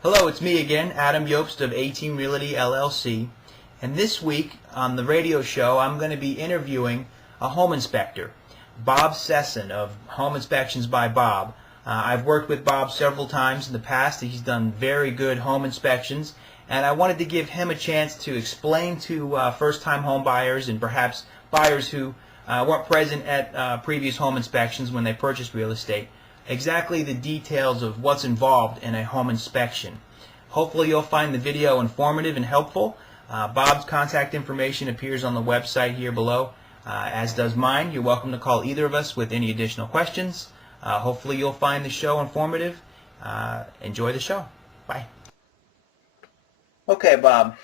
Hello, it's me again, Adam Iobst of A-Team Realty LLC, and this week on the radio show I'm going to be interviewing a home inspector, Bob Sisson of Home Inspections by Bob. I've worked with Bob several times in the past. He's done very good home inspections, and I wanted to give him a chance to explain to first-time home buyers and perhaps buyers who weren't present at previous home inspections when they purchased real estate exactly the details of what's involved in a home inspection. Hopefully you'll find the video informative and helpful. Bob's contact information appears on the website here below, as does mine. You're welcome to call either of us with any additional questions. Hopefully you'll find the show informative. Enjoy the show. Bye. Okay, Bob.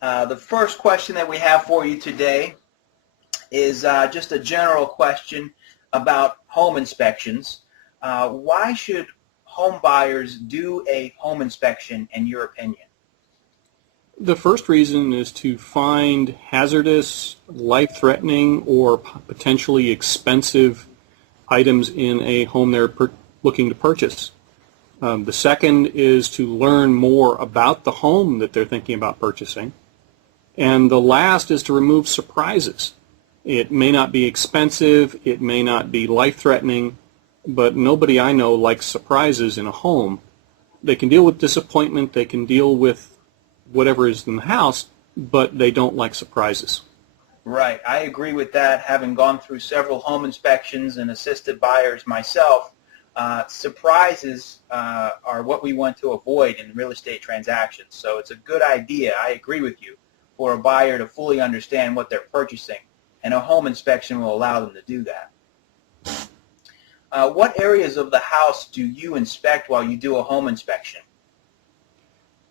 The first question that we have for you today is just a general question about home inspections. Why should home buyers do a home inspection, in your opinion? The first reason is to find hazardous, life-threatening, or potentially expensive items in a home they're looking to purchase. The second is to learn more about the home that they're thinking about purchasing. And the last is to remove surprises. It may not be expensive, it may not be life-threatening, but nobody I know likes surprises in a home. They can deal with disappointment, they can deal with whatever is in the house, but they don't like surprises. Right. I agree with that. Having gone through several home inspections and assisted buyers myself, surprises are what we want to avoid in real estate transactions. So it's a good idea, I agree with you, for a buyer to fully understand what they're purchasing, and a home inspection will allow them to do that. What areas of the house do you inspect while you do a home inspection?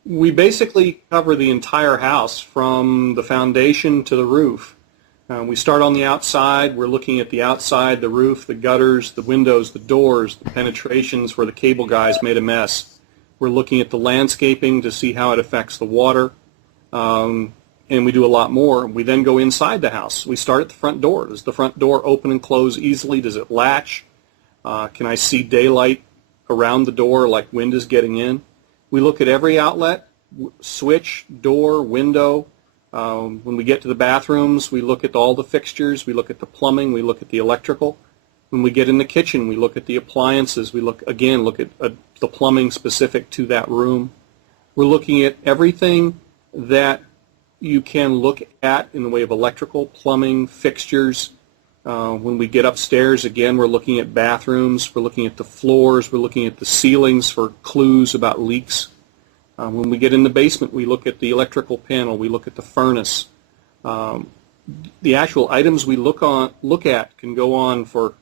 We basically cover the entire house from the foundation to the roof. We start on the outside. We're looking at the outside, the roof, the gutters, the windows, the doors, the penetrations where the cable guys made a mess. We're looking at the landscaping to see how it affects the water, and we do a lot more. We then go inside the house. We start at the front door. Does the front door open and close easily? Does it latch? Can I see daylight around the door like wind is getting in? We look at every outlet, switch, door, window. When we get to the bathrooms, we look at all the fixtures. We look at the plumbing. We look at the electrical. When we get in the kitchen, we look at the appliances. We look at the plumbing specific to that room. We're looking at everything that you can look at in the way of electrical, plumbing, fixtures. When we get upstairs, again, we're looking at bathrooms, we're looking at the floors, we're looking at the ceilings for clues about leaks. When we get in the basement, we look at the electrical panel, we look at the furnace. The actual items we look at can go on for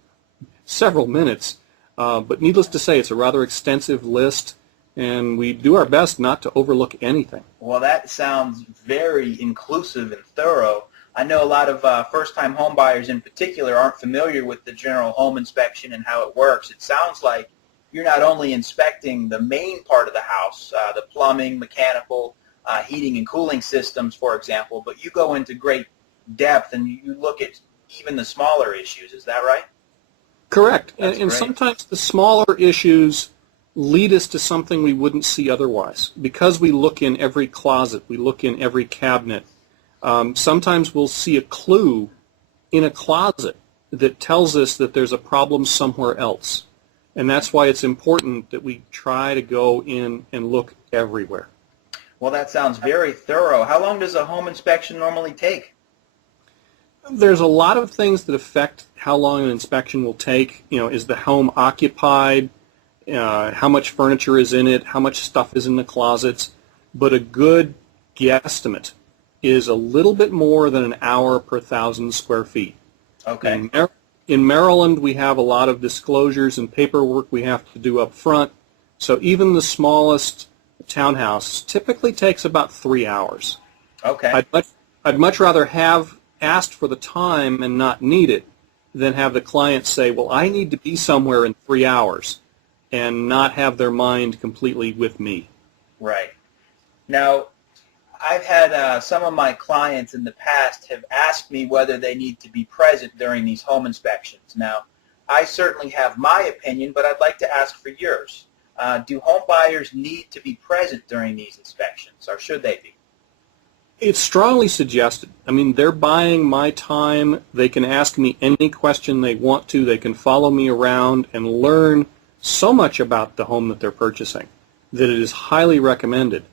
several minutes, but needless to say, it's a rather extensive list, and we do our best not to overlook anything. Well, that sounds very inclusive and thorough. I know a lot of first-time home buyers in particular aren't familiar with the general home inspection and how it works. It sounds like you're not only inspecting the main part of the house, the plumbing, mechanical, heating and cooling systems, for example, but you go into great depth and you look at even the smaller issues. Is that right? Correct. And sometimes the smaller issues lead us to something we wouldn't see otherwise. Because we look in every closet, we look in every cabinet, sometimes we'll see a clue in a closet that tells us that there's a problem somewhere else. And that's why it's important that we try to go in and look everywhere. Well, that sounds very thorough. How long does a home inspection normally take? There's a lot of things that affect how long an inspection will take. You know, is the home occupied? How much furniture is in it? How much stuff is in the closets? But a good guesstimate is a little bit more than an hour per 1,000 square feet. Okay. In Maryland, we have a lot of disclosures and paperwork we have to do up front. So even the smallest townhouse typically takes about 3 hours. Okay. I'd much rather have asked for the time and not need it than have the client say, well, I need to be somewhere in 3 hours, and not have their mind completely with me. Right. Now, I've had some of my clients in the past have asked me whether they need to be present during these home inspections. Now, I certainly have my opinion, but I'd like to ask for yours. do home buyers need to be present during these inspections, or should they be? It's strongly suggested. I mean, they're buying my time. They can ask me any question they want to. They can follow me around and learn so much about the home that they're purchasing that it is highly recommended.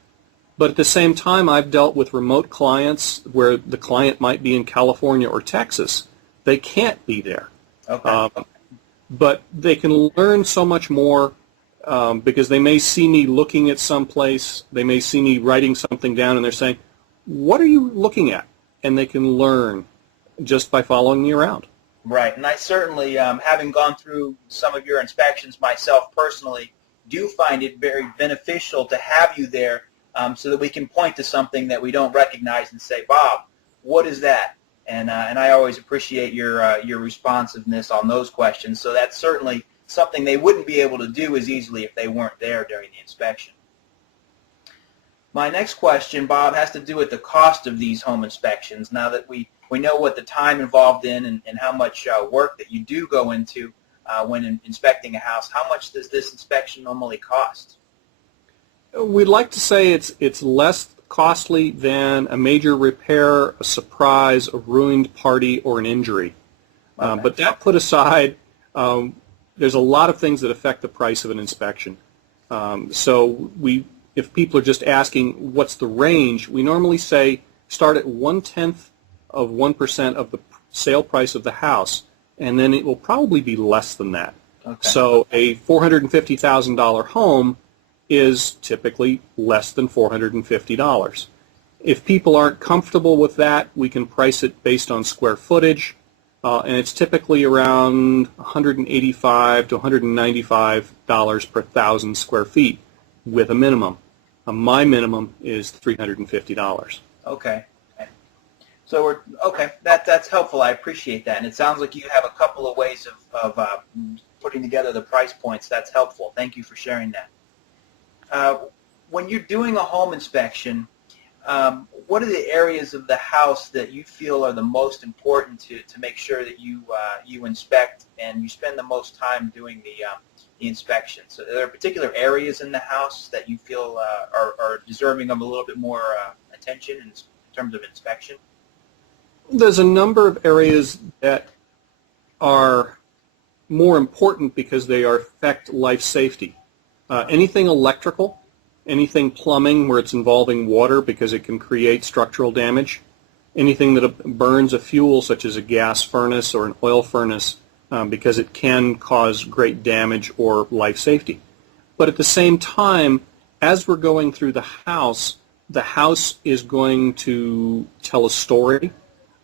But at the same time, I've dealt with remote clients where the client might be in California or Texas. They can't be there. Okay. But they can learn so much more because they may see me looking at someplace. They may see me writing something down, and they're saying, "What are you looking at?" And they can learn just by following me around. Right, and I certainly, having gone through some of your inspections myself personally, do find it very beneficial to have you there so that we can point to something that we don't recognize and say, "Bob, what is that?" And I always appreciate your responsiveness on those questions. So that's certainly something they wouldn't be able to do as easily if they weren't there during the inspection. My next question, Bob, has to do with the cost of these home inspections. Now that we know what the time involved in and how much work that you do go into when inspecting a house, how much does this inspection normally cost? We'd like to say it's less costly than a major repair, a surprise, a ruined party, or an injury. Okay. But that put aside, there's a lot of things that affect the price of an inspection. If people are just asking what's the range, we normally say start at 1/10 of 1% of the sale price of the house, and then it will probably be less than that. Okay. So a $450,000 home is typically less than $450. If people aren't comfortable with that, we can price it based on square footage, and it's typically around $185 to $195 per 1,000 square feet with a minimum. My minimum is $350. Okay. So that's helpful. I appreciate that, and it sounds like you have a couple of ways of putting together the price points. That's helpful. Thank you for sharing that. When you're doing a home inspection, what are the areas of the house that you feel are the most important to make sure that you inspect and you spend the most time doing the inspection? So are there particular areas in the house that you feel are deserving of a little bit more attention in terms of inspection? There's a number of areas that are more important because they affect life safety. Anything electrical, anything plumbing where it's involving water because it can create structural damage, anything that burns a fuel such as a gas furnace or an oil furnace because it can cause great damage or life safety. But at the same time, as we're going through the house is going to tell a story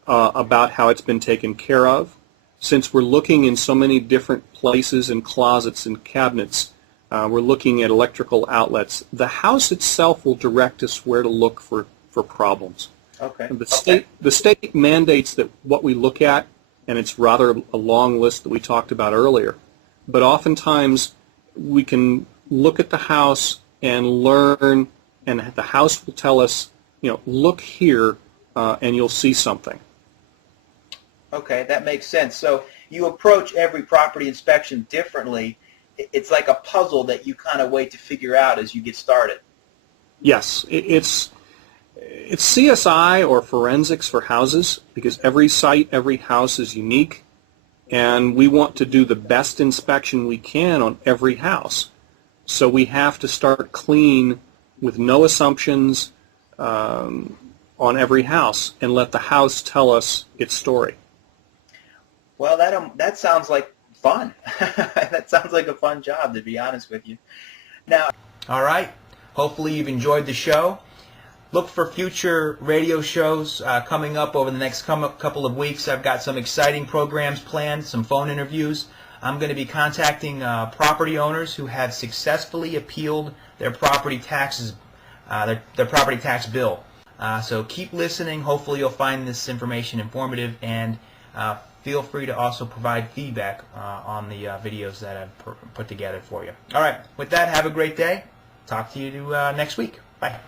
about how it's been taken care of. Since we're looking in so many different places and closets and cabinets, we're looking at electrical outlets. The house itself will direct us where to look for problems. Okay. The state mandates that what we look at, and it's rather a long list that we talked about earlier, but oftentimes we can look at the house and learn, and the house will tell us, look here, and you'll see something. Okay, that makes sense. So you approach every property inspection differently. It's like a puzzle that you kind of wait to figure out as you get started. Yes, it's CSI or forensics for houses because every site, every house is unique, and we want to do the best inspection we can on every house. So we have to start clean with no assumptions on every house and let the house tell us its story. Well, that sounds like fun. That sounds like a fun job, to be honest with you. Now, all right. Hopefully you've enjoyed the show. Look for future radio shows coming up over the next couple of weeks. I've got some exciting programs planned, some phone interviews. I'm going to be contacting property owners who have successfully appealed their property taxes, their property tax bill. So keep listening. Hopefully you'll find this information informative, and feel free to also provide feedback on the videos that I've put together for you. All right. With that, have a great day. Talk to you next week. Bye.